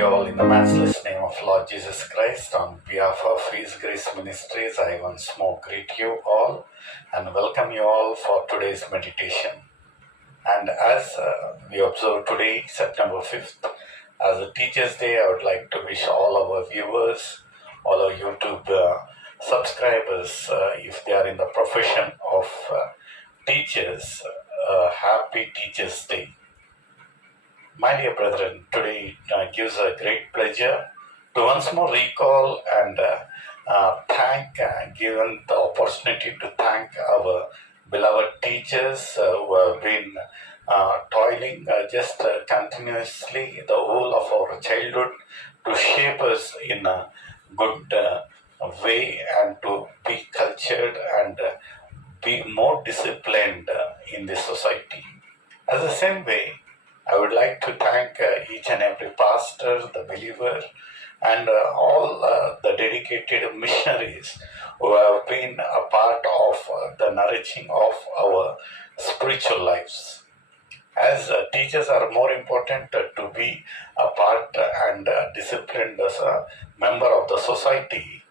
you all in the matchless name of Lord Jesus Christ. On behalf of His Grace Ministries, I once more greet you all and welcome you all for today's meditation. And as we observe today, September 5th, as a Teacher's Day, I would like to wish all our viewers, all our YouTube subscribers, if they are in the profession of teachers, happy Teacher's Day. My dear brethren, today it gives a great pleasure to once more recall and given the opportunity to thank our beloved teachers who have been toiling continuously the whole of our childhood to shape us in a good way and to be cultured and be more disciplined in this society. As the same way, I would like to thank each and every pastor, the believer, and all the dedicated missionaries who have been a part of the nourishing of our spiritual lives. As teachers are more important to be a part and disciplined as a member of the society,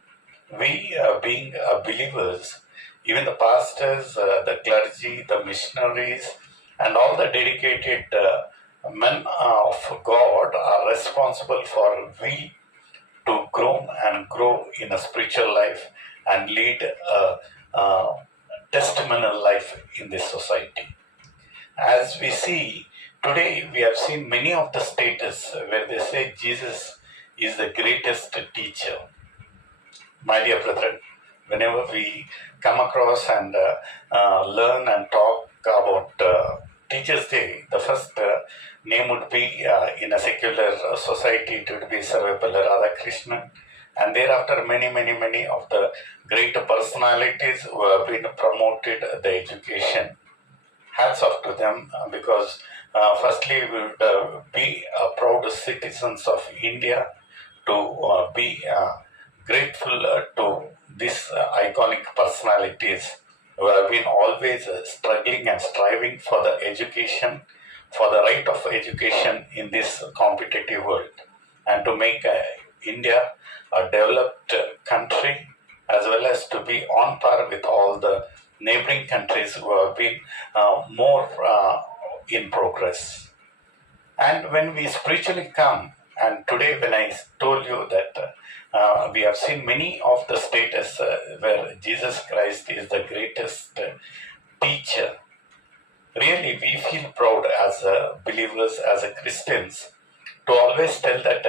we being believers, even the pastors, the clergy, the missionaries, and all the dedicated men of God are responsible for we to grow in a spiritual life and lead a testimonial life in this society. As we see today, we have seen many of the status where they say Jesus is the greatest teacher. My dear brethren, whenever we come across and learn and talk about Teacher's Day, the first name would be in a secular society, it would be Sarvepalli Radhakrishnan, and thereafter many of the great personalities who have been promoted the education. Hats off to them because firstly we would be proud citizens of India to be grateful to these iconic personalities who have been always struggling and striving for the education, for the right of education in this competitive world, and to make India a developed country as well as to be on par with all the neighboring countries who have been more in progress. And when we spiritually come, and today when I told you that we have seen many of the status where Jesus Christ is the greatest teacher, really we feel proud as believers, as Christians, to always tell that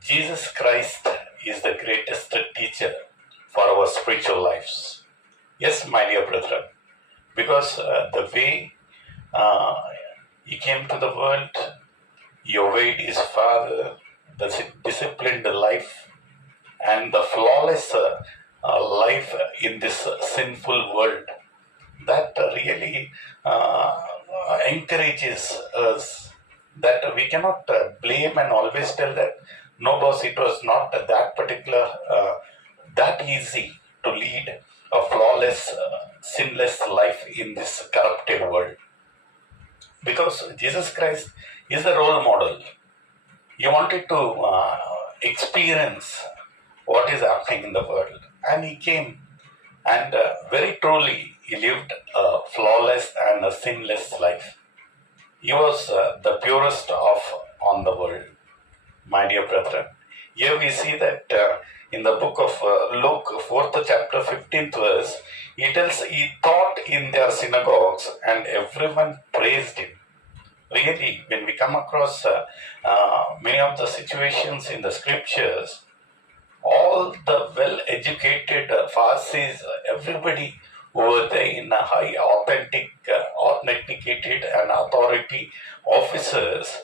Jesus Christ is the greatest teacher for our spiritual lives. Yes, my dear brethren, because the way He came to the world, He obeyed His Father, the disciplined life, and the flawless life in this sinful world, that really encourages us that we cannot blame and always tell that no boss, it was not that particular that easy to lead a flawless sinless life in this corrupted world, because Jesus Christ is the role model. He wanted to experience what is happening in the world, and He came and very truly He lived a flawless and a sinless life. He was the purest of on the world. My dear brethren, here we see that in the book of Luke, 4th chapter, 15th verse, He tells He taught in their synagogues and everyone praised Him. Really, when we come across many of the situations in the scriptures, all the well-educated Pharisees, everybody who were there in a high, authenticated and authority officers,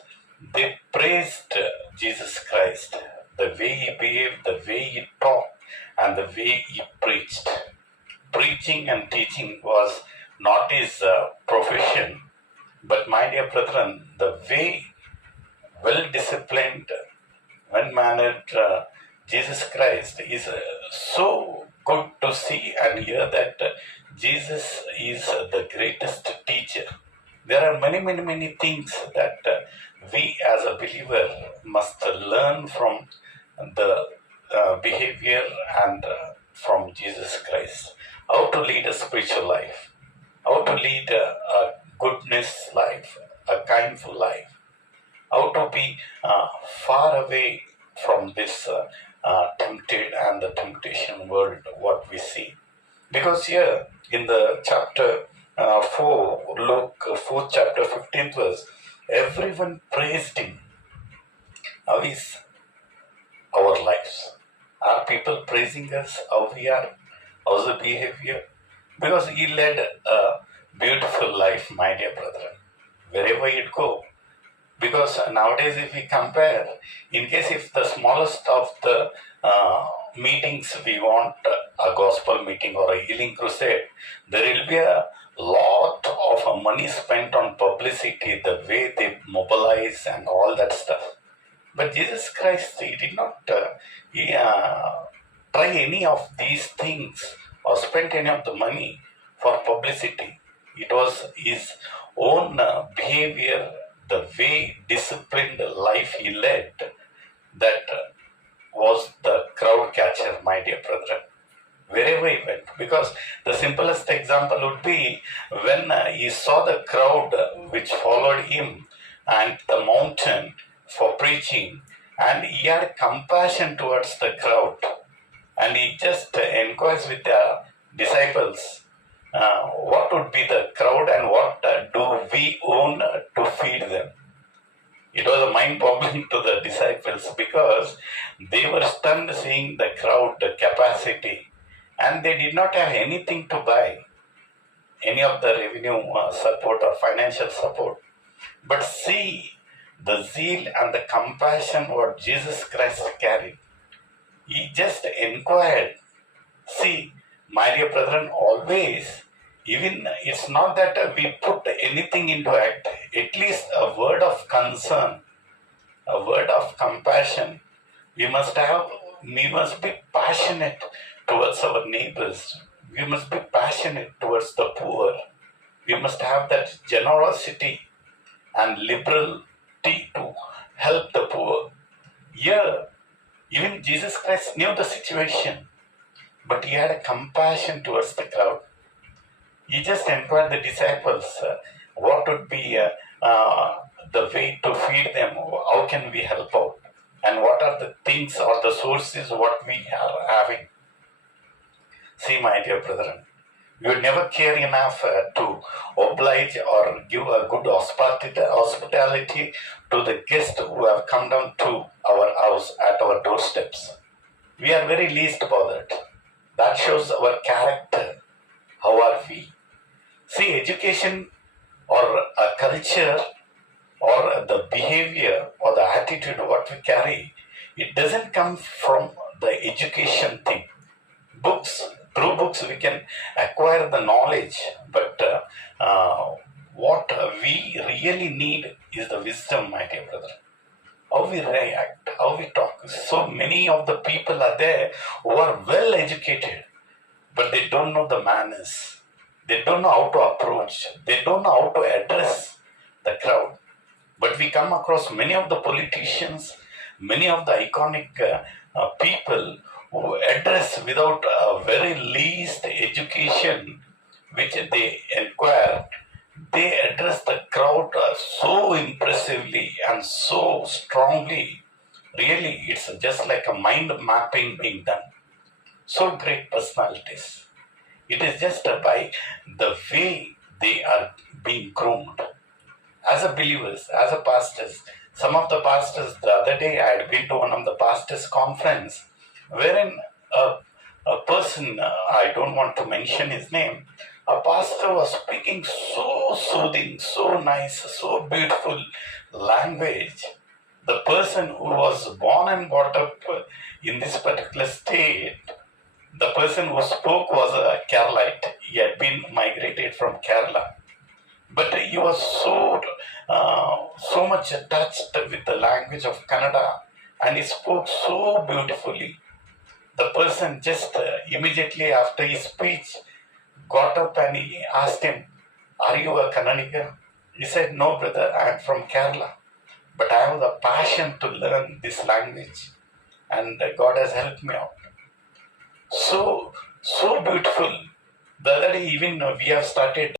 they praised Jesus Christ, the way He behaved, the way He taught, and the way He preached. Preaching and teaching was not His profession, but my dear brethren, the way well-disciplined, well-mannered Jesus Christ is so good to see and hear that Jesus is the greatest teacher. There are many things that we as a believer must learn from the behavior and from Jesus Christ. How to lead a spiritual life, how to lead a goodness life, a kindful life, how to be far away from this tempted and the temptation world, what we see. Because here in the chapter 4, Luke 4th chapter 15th verse, everyone praised him. How is our lives? Are people praising us? How we are? How's the behavior? Because he led a beautiful life, my dear brethren. Wherever you go, because nowadays if we compare, in case if the smallest of the meetings we want a gospel meeting or a healing crusade, there will be a lot of money spent on publicity, the way they mobilize and all that stuff. But Jesus Christ, he did not try any of these things or spent any of the money for publicity. It was his own behavior, the way disciplined life he led, that was the crowd catcher, my dear brethren. Wherever he went, because the simplest example would be when he saw the crowd which followed him and the mountain for preaching, and he had compassion towards the crowd, and he just inquires with the disciples, what would be the crowd and what do we own to feed them. It was a mind-boggling to the disciples because they were stunned seeing the crowd, the capacity, and they did not have anything to buy, any of the revenue support or financial support. But see the zeal and the compassion what Jesus Christ carried. He just inquired. See, my dear brethren, always, even it's not that we put anything into act, at least a word of concern, a word of compassion. We must be passionate towards our neighbors. We must be passionate towards the poor. We must have that generosity and liberality to help the poor. Here, even Jesus Christ knew the situation, but he had a compassion towards the crowd. He just inquired the disciples, what would be the way to feed them, how can we help out, and what are the things or the sources what we are having. See, my dear brethren, we would never care enough to oblige or give a good hospitality to the guests who have come down to our house at our doorsteps. We are very least bothered. That shows our character. How are we? See, education or a culture or the behavior or the attitude what we carry, it doesn't come from the education thing. Books, through books we can acquire the knowledge, but what we really need is the wisdom, my dear brother. How we react, how we talk. So many of the people are there who are well educated, but they don't know the manners. They don't know how to approach. They don't know how to address the crowd. But we come across many of the politicians, many of the iconic people who address without a very least education which they acquire. They address the crowd so impressively and so strongly. Really, it's just like a mind mapping being done. So great personalities. It is just by the way they are being groomed. As a believers, as a pastors, some of the pastors, the other day I had been to one of the pastors' conference, wherein a person, I don't want to mention his name, a pastor was speaking so soothing, so nice, so beautiful language. The person who was born and brought up in this particular state, the person who spoke was a Keralite. He had been migrated from Kerala. But he was so much touched with the language of Kannada, and he spoke so beautifully. The person just immediately after his speech got up and he asked him, "Are you a Kannadiga?" He said, "No, brother, I am from Kerala." but I have the passion to learn this language, and God has helped me out. So beautiful. The other day, even we have started